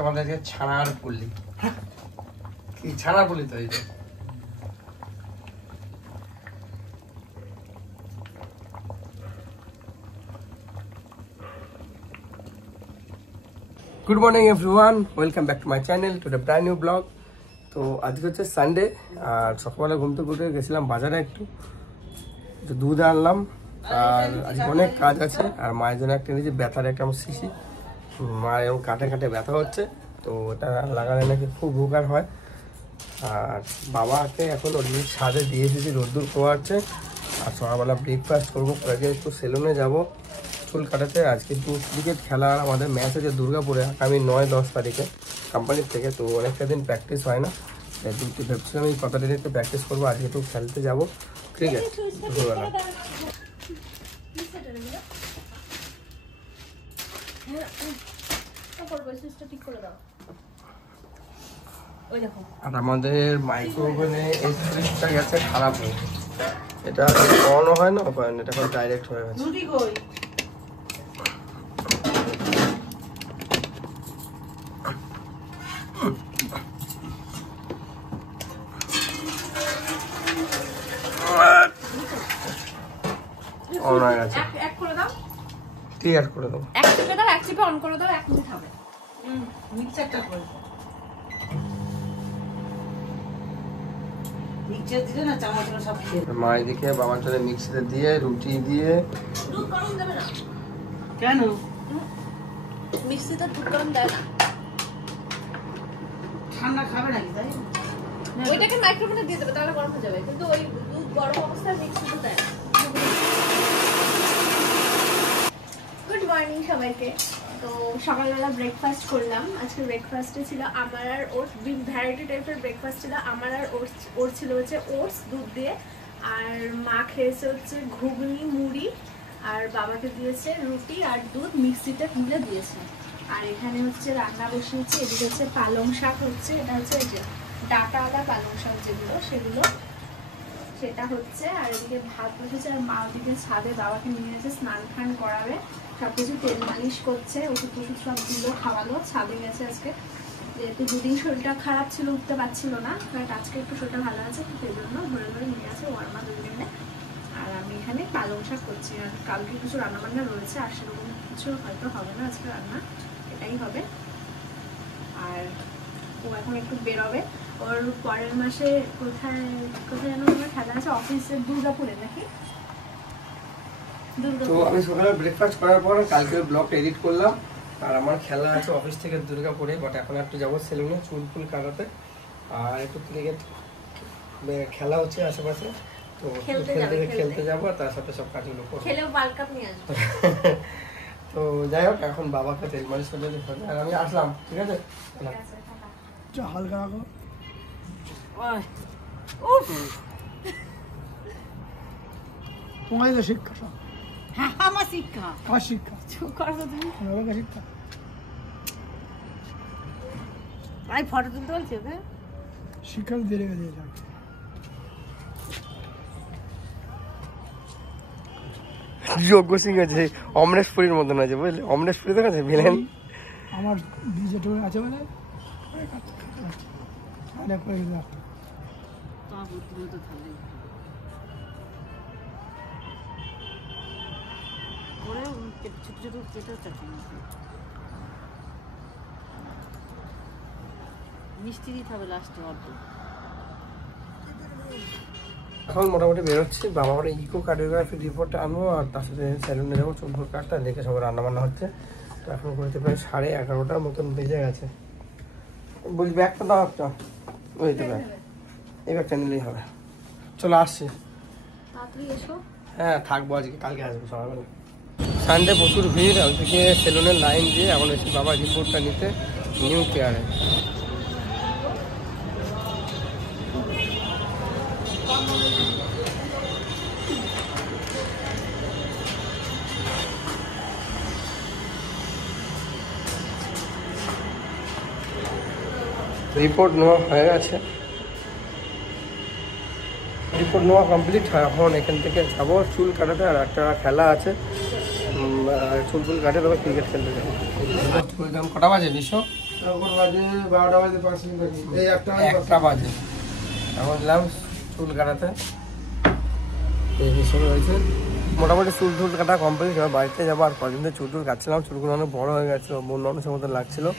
আমাদেরকে ছানার পুলি কি ছানার পুলি তো এই যে good morning everyone, welcome back to my channel to the brand new blog. তো আজকে হচ্ছে সানডে, আর সকালবেলা ঘুম থেকে উঠে গেছিলাম বাজারে, একটু দুধ আনলাম। আর আজকে অনেক কাজ আছে, আর মায়ের জন্য একটা নিজে ব্যথার একটা আমার শিশি, মায়ের এরকম কাটে কাটে ব্যথা হচ্ছে, তো ওটা লাগালে নাকি খুব উপকার হয়। আর বাবাকে এখন ওর ছাদে দিয়ে এসেছি, রোদ্দুর পোয়াচ্ছে। আর সকালবেলা ব্রেকফাস্ট করবো, আগে একটু সেলুনে যাব চুল কাটাতে। আজকে 2 ক্রিকেট খেলা, আর আমাদের ম্যাচ আছে দুর্গাপুরে আগামী 9-10 তারিখে কোম্পানির থেকে। তো অনেকটা দিন প্র্যাকটিস হয় না, ভেবছিলাম এই কতটা দিন একটু প্র্যাকটিস করবো। আজকে একটু খেলতে যাবো ক্রিকেট দুপুরবেলা। আর আমাদের মাইক্রোওভেনে এই সুইচটা গেছে খারাপ হয়ে, এটা অনও হয় না, এটা এখন ডাইরেক্ট হয়ে গেছে। অন হয়ে গেছে, এক করে দাও, ক্লিয়ার করে দাও, এক চিপে দাও, এক চিপে অন করে দাও, 1 মিনিট হবে। মিক্সারটা করে মিক্সার দিলে না চামচগুলো সব খেয়ে। মা এদিকে বাবার জন্য মিক্সিতে দিয়ে রুটি দিয়ে। দুধ গরম দেবে না কেন? মিক্সিতে দুধ গরম দেয় না, ঠান্ডা খাবে নাকি? তাই ওইটাকে মাইক্রোওভেনে দিয়ে দেবে, তাহলে গরম হয়ে যাবে। কিন্তু ওই দুধ গরম অবস্থায় মিক্সিতে দেয়। গুড মর্নিং সবাইকে। তো সকালবেলা ব্রেকফাস্ট করলাম। আজকে ব্রেকফাস্টে ছিল আমার আর ওটস, ভ্যারাইটি টাইপের ব্রেকফাস্ট ছিল আমার আর ওটস ছিল হচ্ছে ওটস দুধ দিয়ে। আর মা খেয়েছে হচ্ছে ঘুগনি মুড়ি, আর বাবাকে দিয়েছে রুটি আর দুধ মিক্সিতে গুলে দিয়েছে। আর এখানে হচ্ছে রান্না বসিয়েছি, এদিকে হচ্ছে পালং শাক হচ্ছে, এটা হচ্ছে এই যে ডাঁটাওয়ালা পালং শাক যেগুলো সেগুলো, সেটা হচ্ছে। আর এদিকে ভাত বসেছে, আর মা ওদিকে ছাদে বাবাকে নিয়ে গেছে স্নান ফান করাবে, সবকিছু তেল মালিশ করছে, ওষুধ টষুধ সব দিল, খাওয়ালো। ছাদে গেছে আজকে, যেহেতু 2 দিন শরীরটা খারাপ ছিল, উঠতে পারছিল না, বাট আজকে একটু শরীরটা ভালো আছে, তো সেই জন্য ধরে ধরে নিয়ে গেছে ওয়ার্মা 2 দিনে। আর আমি এখানে পালং শাক করছি। আর কালকে কিছু রান্নাবান্না রয়েছে, আর সেরকম কিছু হয়তো হবে না আজকে রান্না, এটাই হবে। আর ও এখন একটু বেরোবে, ওর পরের মাসে কোথায় কোথায় যেন আমার খেলা আছে, অফিসে দুর্গাপুরে নাকি। তো আমি সকালে ব্রেকফাস্ট করার পর কালকে ব্লগটা এডিট করলাম। আর আমার খেলা আছে অফিস থেকে দুর্গাপুরে, বাট এখন একটু যাবো সেলুনে চুল ফুল কাটাতে, আর একটু ক্রিকেট খেলা হচ্ছে আশেপাশে, তো খেলতে যাবো, আর তার সাথে সব কাজগুলো করবো। তো যাই হোক, এখন বাবাকে তেল মালিশ করে দিতে হবে, আর আমি আসলাম, ঠিক আছে? হালকা রাখো। তোমার শিক্ষা সব আমার শিক্ষা, কার শিক্ষা? শিক্ষা আমি ফটো তুলতে বলছি, শিক্ষা দিয়ে গেছে। যোগ্য সিং আছে, অমরেশপুরীর মতন আছে, বুঝলি? অমরেশপুরি তো আছে ভিলেন আমার যেটু আছে, মানে মিষ্টি দিতে হবে লাস্টে অল্প। এখন মোটামুটি বেরোচ্ছি, বাবা আমার ইকো কার্ডিওগ্রাফি রিপোর্টটা আনবো, আর তার সাথে স্যালুনে যাবো চুল ফুল কাটতে। দেখে সবাই রান্নাবান্না হচ্ছে, তো এখন করতে প্রায় 11:30 মতন বেজে গেছে। বলছি ব্যাগটা দাও একটা, ওই তো ব্যাগ, এই ব্যাগটা নিলেই হবে। চলো আসছি, হ্যাঁ থাকবো আজকে, কালকে আসবো সকালবেলা। সানডে প্রচুর ভিড়, ওইদিকে সেলুনের লাইন দিয়ে এখন এসে বাবা রিপোর্টটা নিতে নিউ কেয়ারে। রিপোর্ট নেওয়া হয়ে গেছে, রিপোর্ট নেওয়া কমপ্লিট হয়। এখন এখান থেকে যাবো চুল কাটাতে, আর একটা খেলা আছে, চুল কাটে তবে ক্রিকেট খেলতে যাবো। কটা বাজে বিশ্ব? এখন বাজে 12টা বাজে 5 মিনিট বাকি। এই একটা বাজে। এখন এলাম চুল কাটাতে। এই হিসেবে হয়েছে মোটামুটি চুল টুল কাটা কমপ্লিট। এবার বাড়িতে যাবো। আর কদিন ধরে চুল টুল কাটছিলাম, চুলগুলো অনেক বড় হয়ে গেছিলো, বন মানুষের মতো লাগছিলো,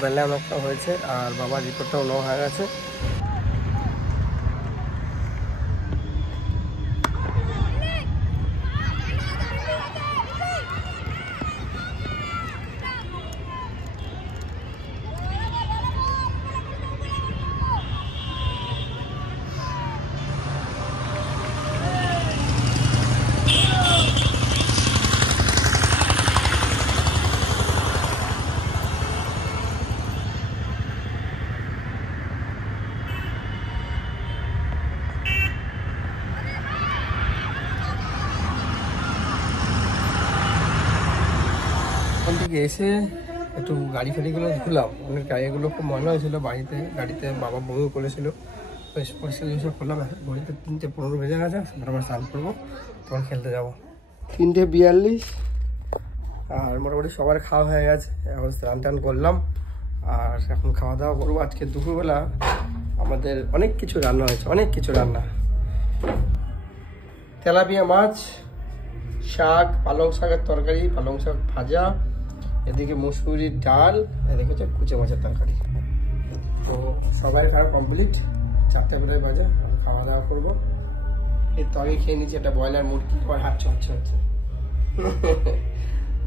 বেলা অনেকটা হয়েছে। আর বাবার রিপোর্টটাও নেওয়া হয়ে গেছে। ওখান থেকে এসে একটু গাড়ি ফাড়িগুলো ধুলাম, অনেক গাড়িগুলো খুব ময়লা হয়েছিল গাড়িতে বাবা বমি করেছিল, বেশ পরিষ্কার জিনিসও করলাম। ঘড়িতে 3:15 বেজে গেছে, আবার স্নান করবো, তখন খেলতে যাবো। 3:42 আর মোটামুটি সবার খাওয়া হয়ে গেছে। এখন স্নান টান করলাম আর এখন খাওয়া দাওয়া করবো। আজকে দুপুরবেলা আমাদের অনেক কিছু রান্না হয়েছে, অনেক কিছু রান্না। তেলাপিয়া মাছ, শাক, পালং শাকের তরকারি, পালং শাক ভাজা, এদিকে মসুরির ডাল, এদিকে হচ্ছে কুচে মাছের তরকারি। তো সবাই খাওয়া কমপ্লিট, 4টা প্রায় বাজে। খাওয়া দাওয়া করবো। এর তো আগে খেয়ে নিচ্ছি একটা ব্রয়লার মুরগি, হাঁটছে হচ্ছে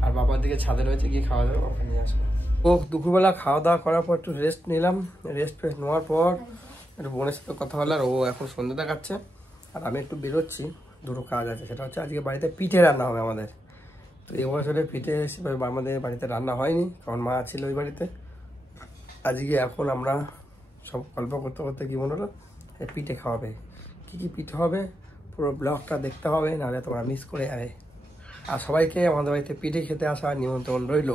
আর বাবার দিকে ছাদে রয়েছে, গিয়ে খাওয়া দাওয়া ওখানে নিয়ে আসবো। ও দুপুরবেলা খাওয়া দাওয়া করার পর একটু রেস্ট নিলাম। রেস্ট নেওয়ার পর একটু বোনের সাথে কথা বলার, ও এখন সন্ধ্যে দেখাচ্ছে আর আমি একটু বেরোচ্ছি, দুটো কাজ আছে। সেটা হচ্ছে আজকে বাড়িতে পিঠে রান্না হবে আমাদের। তো এই বছরে পিঠে আমাদের বাড়িতে রান্না হয়নি, কারণ মা ছিল ওই বাড়িতে। আজকে এখন আমরা সব গল্প করতে করতে কি মনে হলো, পিঠে খাওয়াবে। কী কী পিঠে হবে পুরো ব্লগটা দেখতে হবে, নাহলে তোমরা মিস করে যাবে। আর সবাইকে আমাদের বাড়িতে পিঠে খেতে আসার নিমন্ত্রণ রইল।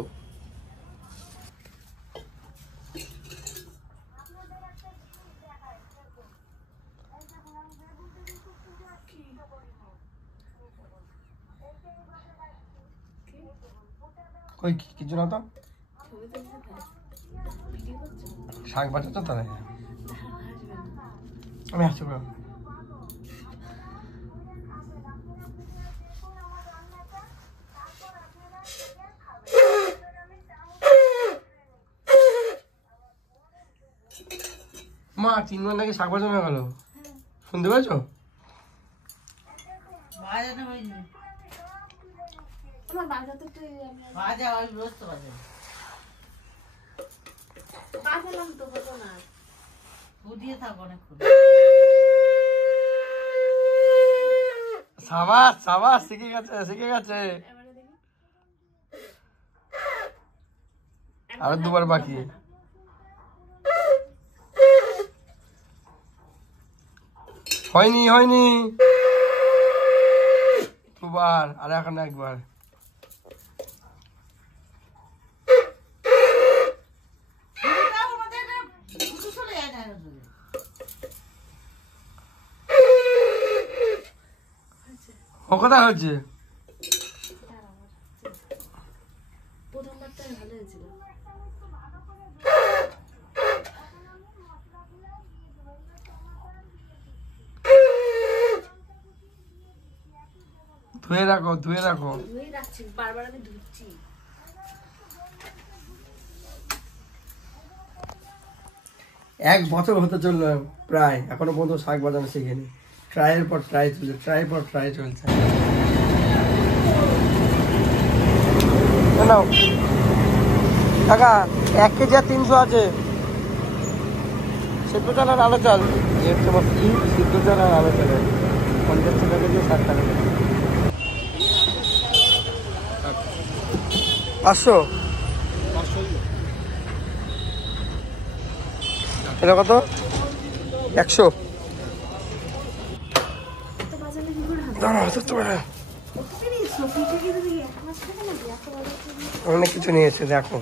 কই কিছু না তো, শাক বাচ্চা তো তাহলে আমি আসছি। মা 3 বার নাকি শাক বাজানো গেল, শুনতে পাচ্ছ? সাবাস সাবাস, শিখে গেছে। আর 2বার বাকি। হয়নি 2বার, আর এখন 1বার। ও কথা হচ্ছে ধুয়ে রাখো। বারবার আমি ধুচ্ছি। 1 বছর হতে চললো প্রায়, এখনো পর্যন্ত শাক বাজানো শিখিনি। ট্রাইয়ের পর ট্রাই চলছে। কাকা 1 কেজি আর 300 আছে। সিদ্ধ চাল আর আলো চাল, সিদ্ধ চাল আর আলো চাল 50 টাকা কেজি, 60 টাকা কেজি। 500 এটা কত? 100। অনেক কিছু নিয়ে এসে দেখো।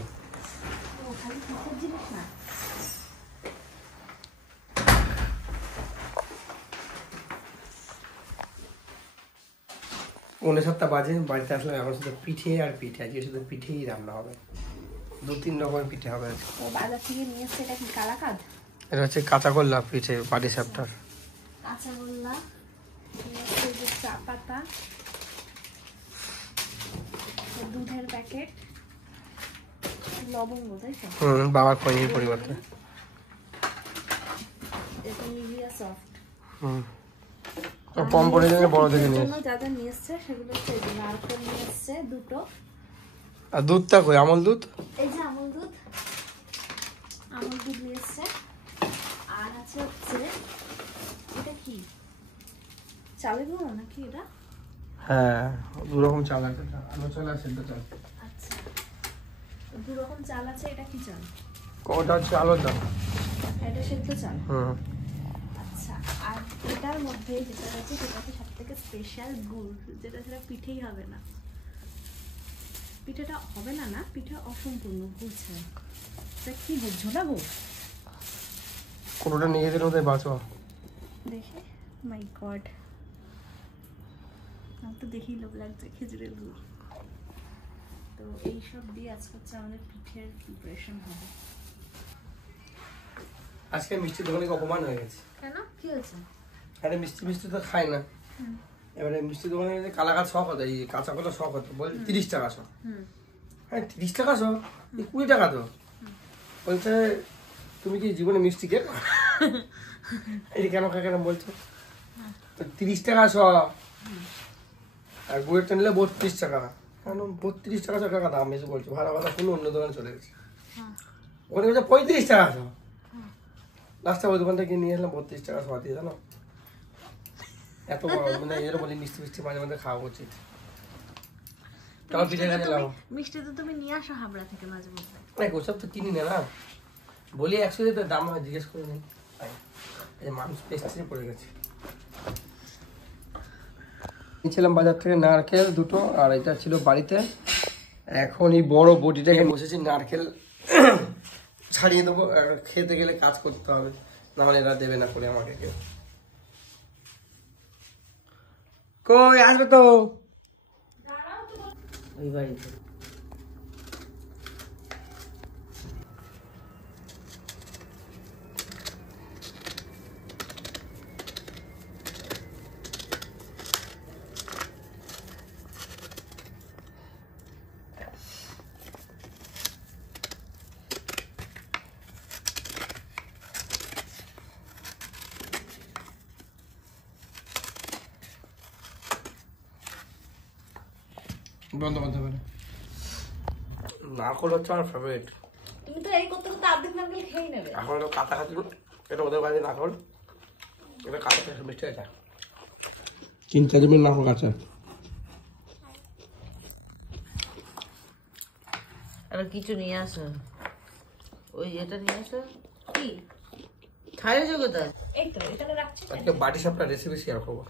পৌনে 7টা বাজে, বাড়িতে আসলাম। এখন শুধু পিঠে আর পিঠে, আজকে শুধু পিঠেই রান্না হবে। 2-3 রকমের পিঠে হবে। তো বাজার থেকে নিয়ে এসছে, এটা কি কালাকাঁদ? এটা হচ্ছে কাঁচা গোল্লা পিঠে, পাটি সাপটার। কাঁচা গোল্লা নিয়ে এসছে, যে চা পাতা, দুধের প্যাকেট, লবঙ্গ, তাই তো? বাবার খৈনির পরিবর্তে। এটা নিভিয়া সফট। কম পরিমাণে বড় দেখে নিয়ে যা যা নিয়ে এসছে সেগুলো হচ্ছে নারকেল নিয়ে এসছে 2টো। আর দুধটা কই? আমল দুধ। এই যে আমল দুধ নিয়ে এসছে। আর আছে হচ্ছে এটা কি চালের গুঁড়ো নাকি এটা? হ্যাঁ, 2 রকম চাল আছে, আলো চাল আর সেদ্ধ চাল। আচ্ছা, 2 রকম চাল আছে। এটা কি চাল? ওটা হচ্ছে আলো চাল, এটা সেদ্ধ চাল। আচ্ছা, আর এটার মধ্যে যেটা আছে সেটা হচ্ছে সবথেকে স্পেশাল গুড়, যেটা সেটা পিঠেই হবে না। পিঠেটা হবে না, না পিঠে অসম্পূর্ণ বুঝছে। তা কি বুঝছো না গো? কোনোটা নিজেদের মধ্যে বাঁচো। দেখে মাই গড, আমার তো দেখেই লোভ লাগছে খেজুরের গুড়। তো এইসব দিয়ে আজকে হচ্ছে আমাদের পিঠের প্রিপারেশন হবে। আজকে মিষ্টি দোকানে অপমান হয়ে গেছে। কেন, কি হয়েছে? আরে মিষ্টি তো খাই না। এবারে মিষ্টি দোকানে কালাকাঁদ শখ হতো, এই কাঁচা কলা শখ হতো, বলছে 30 টাকা শখ। হ্যাঁ 30 টাকা শখ, 20 টাকা তো। বলছে তুমি কি জীবনে মিষ্টি খেয়ে এটা কেন কেন বলছো? তো 30 টাকা শখ, আর গুড়েরটা নিলে 32 টাকা। কেন 32 টাকা টাকা দাম বেশি বলছো? ভাড়া ভাড়া কোনো অন্য দোকানে চলে গেছে, ওখানে বলছে 35 টাকা শখ। লাস্টে ওই দোকান থেকে নিয়ে এলাম 32 টাকা শখ দিয়ে, জানো? এত মানে এর বলি মিষ্টি মাঝে মাঝে খাওয়া উচিত। মিষ্টি তো তুমি নিয়ে আসো হাবড়া থেকে মাঝে মধ্যে। দেখ ওসব তো কিনি না, বলি 100 তো দাম হয়, জিজ্ঞেস করে নেই। এই মানুষ পেস্টে পড়ে গেছে। নিয়েছিলাম বাজার থেকে নারকেল 2টো, আর এটা ছিল বাড়িতে। এখন এই বড় বটিটাকে বসেছি নারকেল ছাড়িয়ে দেবো, আর খেতে গেলে কাজ করতে হবে, নাহলে এরা দেবে না করে আমাকে কেউ। কই আসবে তো ওই বাড়িতে। বন্ধ করতে পারে। নারকল হচ্ছে আমার ফেভারিট। তুমি তো এই করতে করতে অর্ধেক নারকেল খেয়ে নেবে। এখন তো কাছাকাছি, এটা ওদের বাড়ি নারকল, এটা কাঁচা মিষ্টি আছে। 3-4 মিনিট নারকল কাঁচা। আর কিছু নিয়ে আসো, ওই এটা নিয়ে আসো। কি খাইছো কোথায়? এই তো এখানে রাখছি। আজকে বাটি সাপটা রেসিপি শেয়ার করবো।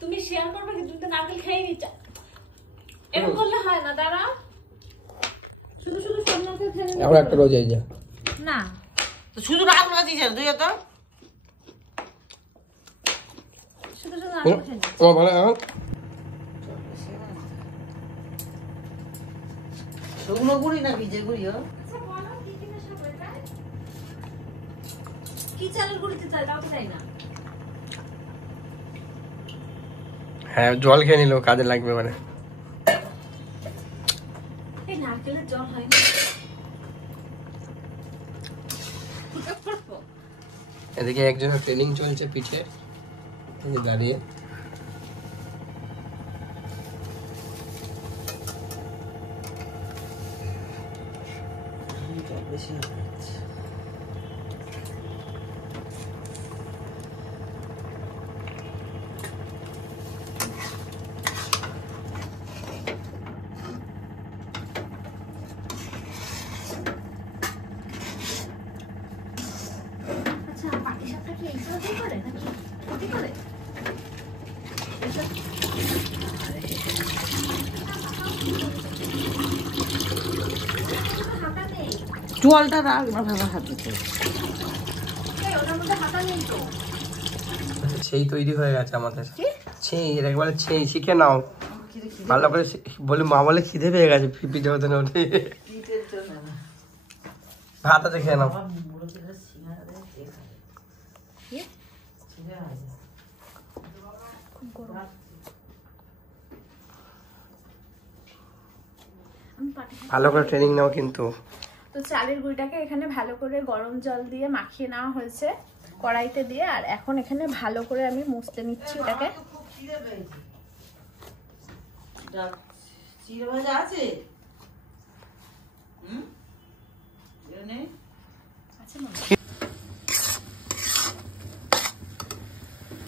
তুমি শেয়ার করবে কি? তুমি তো নারকেল খেয়ে নিচ্ছ, এরকম করলে হয় না। দাঁড়া, শুধু শুধু সব নারকেল খেয়ে নিলে এখন একটা রোজ এই যা না। তো শুধু নারকেল খাচ্ছিস তুই? তো শুধু শুধু নারকেল খেয়ে নিচ্ছ। তোমার ভালো এখন শুকনো গুড়ি না ভিজে গুড়িও? আচ্ছা বলো কি কি মেশাবো এটা? কি চালের গুঁড়িতে চাই তাও তো চাই না। হ্যাঁ জল খেয়ে নিল, কাজে লাগবে মানে। এই নারকেলের জল হয় না। এদিকে একজনের ট্রেনিং চলছে পিঠে, দাঁড়িয়ে। বেশি আচ্ছা পাটিসাপটা কি এইসব দিয়ে করে নাকি কি করে? হাতা নেই, জলটা রাখ না ভাঙা হাতে। ওটার মধ্যে হাতা নেই তো। সেই তৈরি হয়ে গেছে আমাদের। সেই একবারে সেই শিখে নাও। ভালো করে বলি মা বলে খিদে পেয়ে গেছে পিঠে হতে না ওঠে ভাত আছে খেয়ে নাও ভালো করে ট্রেনিং নাও কিন্তু। তো চালের গুঁড়িটাকে এখানে ভালো করে গরম জল দিয়ে মাখিয়ে নেওয়া হয়েছে কড়াইতে দিয়ে, আর এখন এখানে ভালো করে আমি মুছতে নিচ্ছি এটাকে।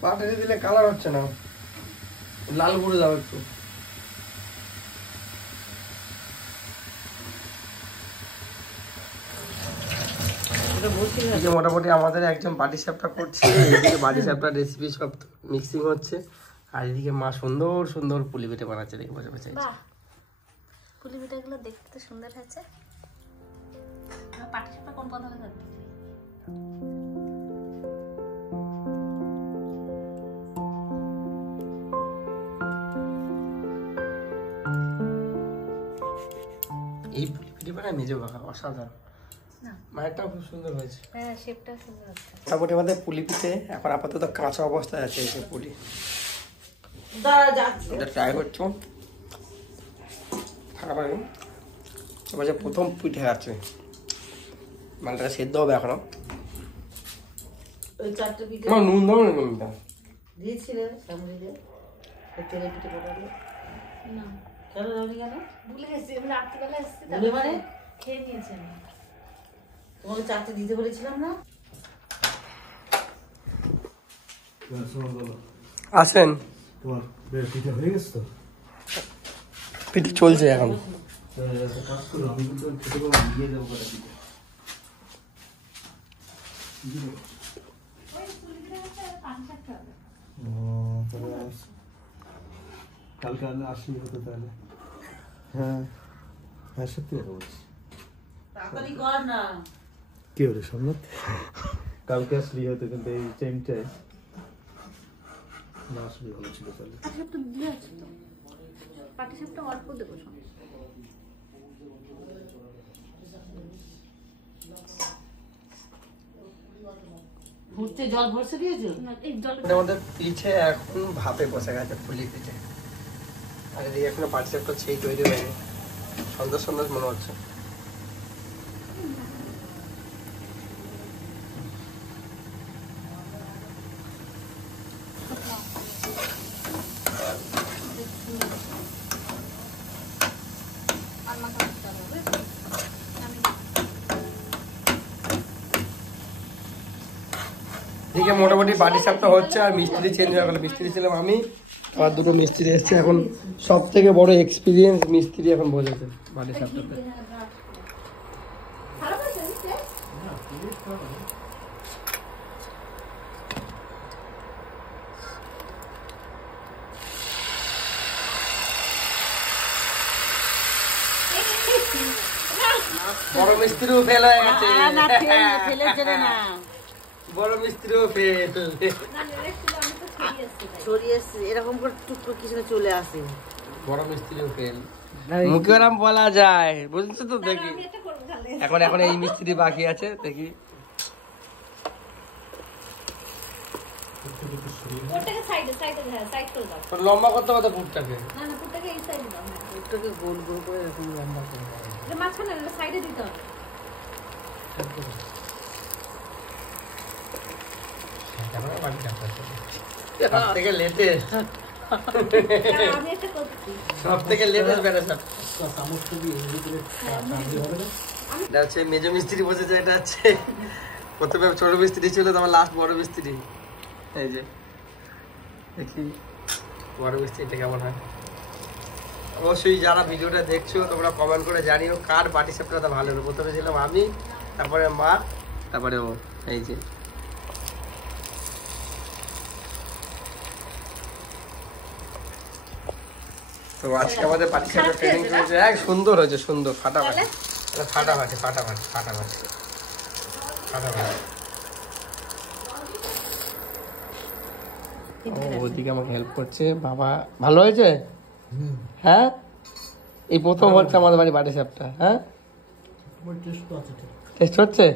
পাটাতে দিলে কালার হচ্ছে না, লাল করে যাবে একটু। মোটামুটি আমাদের একজন বাটি সাপটা করছে, এদিকে বাটি সাপটার রেসিপি সব মিক্সিং হচ্ছে, আর এদিকে মা সুন্দর সুন্দর পুলি পিঠে বানাচ্ছে, দেখে বসে বসে। পুলি পিঠাগুলো দেখতে সুন্দর হয়েছে। পাটিসাপটা কোন পদ্ধতি করতে? এই পুলি পিঠে বানায় মেজো কাকা অসাধারণ, মায়েরটাও খুব সুন্দর হয়েছে। হ্যাঁ, শেপটা সুন্দর আছে। মোটামুটি আমাদের পুলি পিঠে এখন আপাতত কাঁচা অবস্থায় আছে এই পুলি। ট্রাই করছো এবার যে প্রথম পিঠে আছে, মালটা সেদ্ধ হবে এখনো। নুন দাও না, নুনটা দিয়েছিলে তেলে পিঠে বানালে না কেন জানি কেন ভুলে গেছি, আমি রাত্রিবেলা এসেছি ভুলে মানে খেয়ে নিয়েছি আমি। তোমাকে চারটে দিতে বলেছিলাম না? আসেন, তোমার পিঠে হয়ে গেছে তো? পিঠে চলছে এখন। কাজ করো, আমি কিন্তু খেতে পারবো, দিয়ে দেবো কটা পিঠে। কালকে আনলে আসলেই হতো তাহলে। হ্যাঁ হ্যাঁ, সত্যি কথা বলছি। তাড়াতাড়ি কর না। কি হলো সোমনাথ? কালকে আসলেই হতো, কিন্তু এই টাইমটায় না আসলে ভালো ছিল। তাহলে পাটিসাপটা দিয়ে আছে তো, পাটিসাপটা অল্প দেবো। ভুটতে জল ভরসে দিয়েছো? আমাদের পিঠে এখন ভাপে বসে গেছে পুলি পিঠে, আর এদিকে এখনো পাটিসাপটা সেই তৈরি হয়নি, সন্দেশ সন্দেশ মনে হচ্ছে। এদিকে মোটামুটি বাটি সাপটা হচ্ছে, আর মিস্ত্রি চেঞ্জ হয়ে গেল। মিস্ত্রি ছিলাম আমি, আর দুটো মিস্ত্রি এসছে। এখন সব থেকে বড় এক্সপিরিয়েন্স মিস্ত্রি এখন বসেছে বাটি সাপটাতে। বড় মিস্ত্রিও ফেল হয়ে গেছে, বড় মিস্ত্রিও ফেল ছড়িয়ে এরকম করে টুক করে কিছু চলে আসে। বড় মিস্ত্রিও ফেল, মুখে ওরম বলা যায়, বুঝছো তো। দেখি এখন এখন এই মিস্ত্রি বাকি আছে, দেখি। লম্বা করতে হবে পুরটাকে, পুরটাকে গোল গোল করে এরকম লম্বা করে সাইডে দিতে হবে। সব থেকে লেটেস্ট, সব থেকে লেটেস্ট ব্যাটার। এটা হচ্ছে মেজো মিস্ত্রি বসেছে, এটা হচ্ছে প্রথমে ছোট মিস্ত্রি ছিল, তারপর লাস্ট বড় মিস্ত্রি। এই যে দেখি বড় মিস্ত্রিটা কেমন হয়। অবশ্যই যারা ভিডিওটা দেখছো তোমরা কমেন্ট করে জানিও কার বাটি সাপটা ভালো হলো। প্রথমে ছিলাম আমি, তারপরে মা, তারপরে ও। এই যে তো আজকে আমাদের বাটি সাপটা ট্রেনিং চলছে। এক সুন্দর হয়েছে, সুন্দর ফাটাফাটি, ফাটাফাটি ফাটাফাটি ফাটাফাটি ফাটাফাটি। ওদিকে আমাকে হেল্প করছে বাবা। ভালো হয়েছে? হ্যাঁ এই প্রথম হচ্ছে আমাদের বাড়ি বাটি সাপটা। হ্যাঁ টেস্ট হচ্ছে।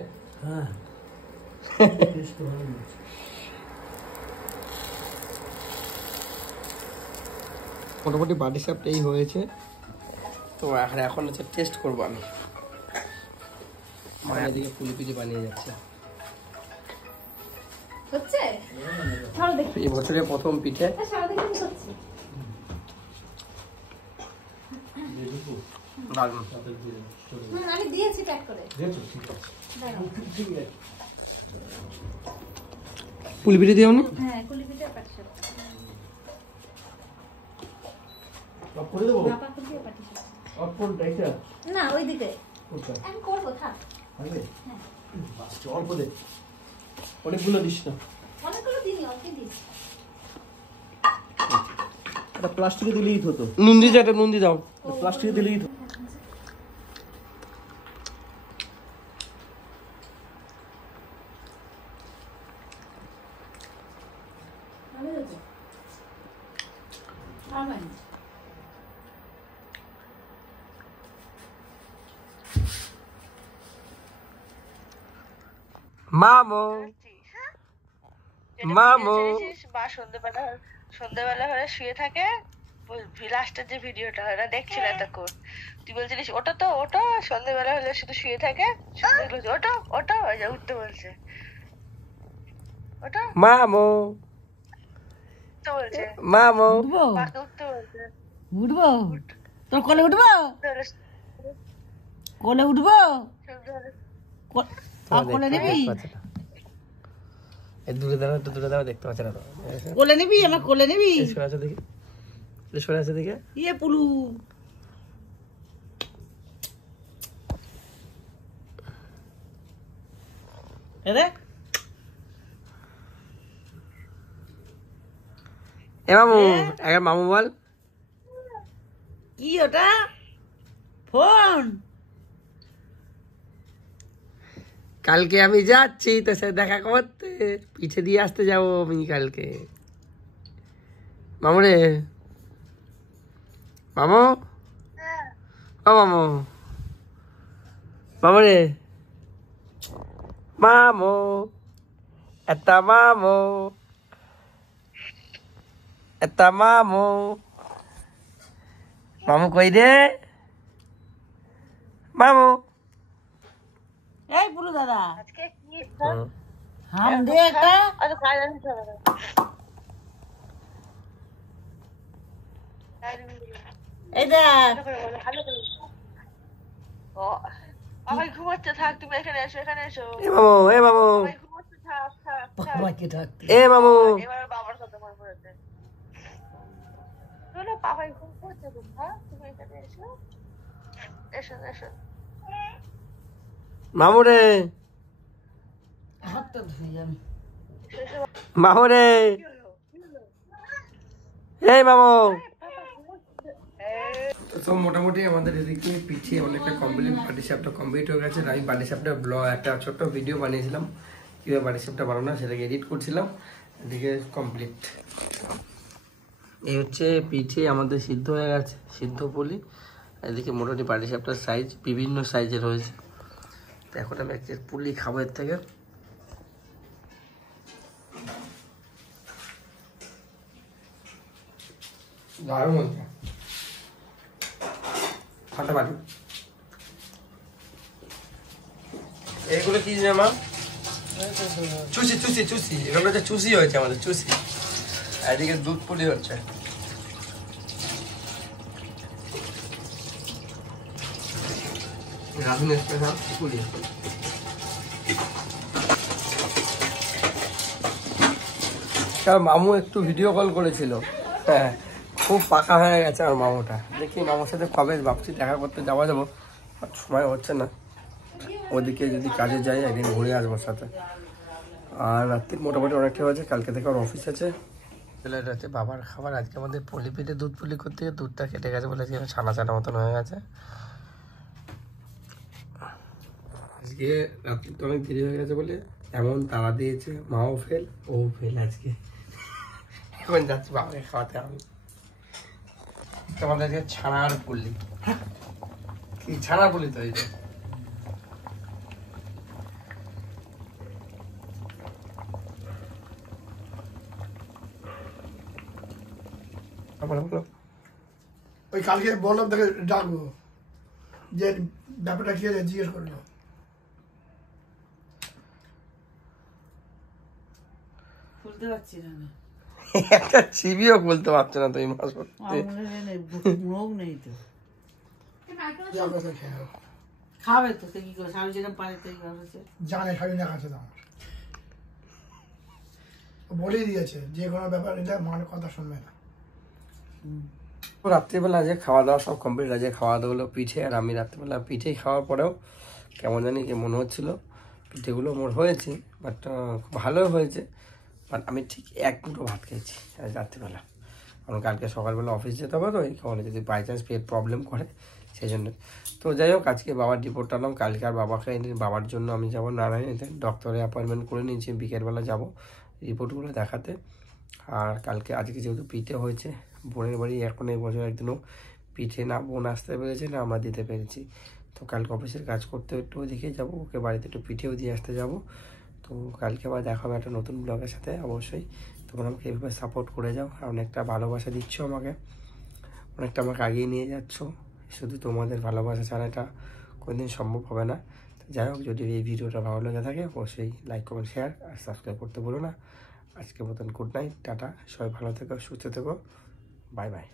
মোটামুটি বাটি সাপটা এই হয়েছে। তো এখন হচ্ছে টেস্ট করবো আমি। মায়ের দিকে পুলি পিঠে বানিয়ে যাচ্ছে। হচ্ছে ধরো দেখি এই বছরের প্রথম পিঠে। সারা দেখি হচ্ছে দারুণ। আমি দিয়েছি প্যাক করে। পুলি পিঠে দিও নি? হ্যাঁ কুলি পিঠে পাঠিয়ে করে দেবো বাবা কুলি পাঠিয়ে কোনটা এটা না ওইদিকে কোনটা আমি করবো থাক। আগে অল্প দে, অনেকগুলো দিস না। অনেকগুলো দিনই অল্প দিস। এটা প্লাস্টিকে দিলেই হতো, নুন দিয়ে যাও, নুন দিয়ে দাও। প্লাস্টিকে দিলেই হতো। মামো মামো মা সন্ধ্যেবেলা হলে শুয়ে থাকে, লাস্টের যে ভিডিওটা হয় না দেখছিল এতক্ষণ, তুই বলছিলিস ওটা তো ওটা, সন্ধ্যেবেলা হলে শুধু শুয়ে থাকে, ওটা ওটা হয়ে যায়, উঠতে বলছে ওটা মামো উঠতে বলছে, মামো মাকে উঠতে বলছে। উঠবো তোর কোলে উঠবো, কোলে উঠবো, কোলে নিবি, দূরে দাঁড়া, একটু দূরে দাঁড়া, দেখতে পাচ্ছে না তো। কোলে নিবি, আমার কোলে নিবি, সরে আছে দেখি, সরে আছে দেখে। ইয়ে পুলু এরে এ মামু, একবার মামু বল। কি ওটা ফোন, কালকে আমি যাচ্ছি তো সে দেখা করতে, পিঠে দিয়ে আসতে যাবো আমি কালকে। মামু রে, মামু, ও মামু, মামু রে, মামু, এটা মামু, এটা মামু, মামু কই রে, মামু। এই পুলু দাদা আজকে কি হাম দে একটা, আচ্ছা কাজ আছে তো এই দেখ ভালো করে ও বাবাই ঘুমাচ্ছে, থাক তুমি এখানে এসো, এখানে এসো, এ মামু, এ মামু, বাবাই ঘুমাচ্ছে, থাক থাক থাক। বাবাকে ডাকতে, এ মামু। এবার বাবার কথা মনে পড়েছে, শোনো বাবাই ঘুম করছে, হ্যাঁ তুমি এখানে এসো, এসো এসো। মামু রে, হাতটা ধুই আমি, মামু রে, এই মামু। তো মোটামুটি আমাদের এদিকে পিঠে অনেকটা কমপ্লিট, পাটিসাপটা কমপ্লিট হয়ে গেছে। আমি পাটিসাপটা ব্লগ একটা ছোট্ট ভিডিও বানিয়েছিলাম কীভাবে পাটিসাপটা বানানো, সেটাকে এডিট করছিলাম। এদিকে কমপ্লিট। এই হচ্ছে পিঠে আমাদের সিদ্ধ হয়ে গেছে, সিদ্ধ পুলি। এদিকে মোটামুটি পাটিসাপটার সাইজ বিভিন্ন সাইজের হয়েছে। তো এখন আমি একটা পুলি খাবো এর থেকে। দারুণ হচ্ছে, ফাটাফাটি। এগুলো কি জামা? চুষি চুষি চুষি, এগুলো হচ্ছে চুষি হয়েছে আমাদের, চুষি। এদিকে দুধ পুলি হচ্ছে। রাধুন স্পেশাল পুলি। মামু একটু ভিডিও কল করেছিল, হ্যাঁ খুব পাকা হয়ে গেছে আর মামুটা। দেখি মামুর সাথে কবে ভাবছি দেখা করতে যাওয়া যাবো, বাট সময় হচ্ছে না। ওদিকে যদি কাজে যাই একদিন ঘুরে আসবো সাথে। আর রাত্রির মোটামুটি অনেকটা হয়েছে, কালকে থেকে ওর অফিস আছে। এটা হচ্ছে বাবার খাবার। আজকে আমাদের পুলি পিঠে দুধ পুলি করতে গিয়ে দুধটা কেটে গেছে বলে আজকে ছানা ছানা মতন হয়ে গেছে। আজকে রাত্রি তো অনেক দেরি হয়ে গেছে বলে এমন তাড়া দিয়েছে, মাও ফেল ও ফেল আজকে। এখন যাচ্ছি বাবাকে খাওয়াতে আমি। আমাদের ছানার পুলি, কি ছানার পুলি তো এইটা। ওই কালকে বললাম তাকে ডাকবো, যে ব্যাপারটা কি আছে জিজ্ঞেস করলো। খুলতে পারছি না আমি। একটা চিবিও খুলতে পারছে না তুই মা সত্যি। আঙুলে নেই, মুখ নেই তো। যা কথা খেয়ে নাও। খাবে তো, তো কি করে আমি যেরকম পারি তাই করেছে। জানে খাবি না কাছে দাও, বলেই দিয়েছে যে কোনো ব্যাপার এটা মার কথা শুনবে না। তো রাত্রিবেলা যে খাওয়া দাওয়া সব কমপ্লিট আছে, খাওয়া দাওয়া হলো পিঠে, আর আমি রাত্রিবেলা পিঠে খাওয়ার পরেও কেমন জানি যে মনে হচ্ছিলো পিঠেগুলো মোর হয়েছে, বাট খুব ভালো হয়েছে, বাট আমি ঠিক এক মুঠো ভাত খেয়েছি আজ রাত্রিবেলা, কারণ কালকে সকালবেলা অফিস যেতে হবে তো এই কারণে, যদি বাই চান্স পেট প্রবলেম করে সেই জন্য। তো যাই হোক, আজকে বাবার রিপোর্ট আনলাম, কালকে আর বাবাকে এনে বাবার জন্য আমি যাবো নারায়ণীতে, ডক্টরে অ্যাপয়েন্টমেন্ট করে নিয়েছি বিকেলবেলা যাব রিপোর্টগুলো দেখাতে। আর কালকে আজকে যেহেতু পিঠে হয়েছে, বোনের বাড়ি এখন এই বছর একদিনও পিঠে না বোন আসতে পেরেছে না আমরা দিতে পেরেছি, তো কালকে অফিসের কাজ করতে একটু ওদিকে যাবো, ওকে বাড়িতে একটু পিঠেও দিয়ে আসতে যাব। তো কালকে আবার দেখা হবে একটা নতুন ব্লগের সাথে অবশ্যই। তোমরা আমাকে এইভাবে সাপোর্ট করে যাও, আর অনেকটা ভালোবাসা দিচ্ছ আমাকে, অনেকটা আমাকে আগিয়ে নিয়ে যাচ্ছ, শুধু তোমাদের ভালোবাসা ছাড়া এটা কোনোদিন সম্ভব হবে না। তো যাই হোক, যদি এই ভিডিওটা ভালো লেগে থাকে অবশ্যই লাইক কমেন্ট শেয়ার আর সাবস্ক্রাইব করতে বলো না। আজকের মতন গুড নাইট, টাটা, সবাই ভালো থেকো, সুস্থ থেকো, বাই বাই।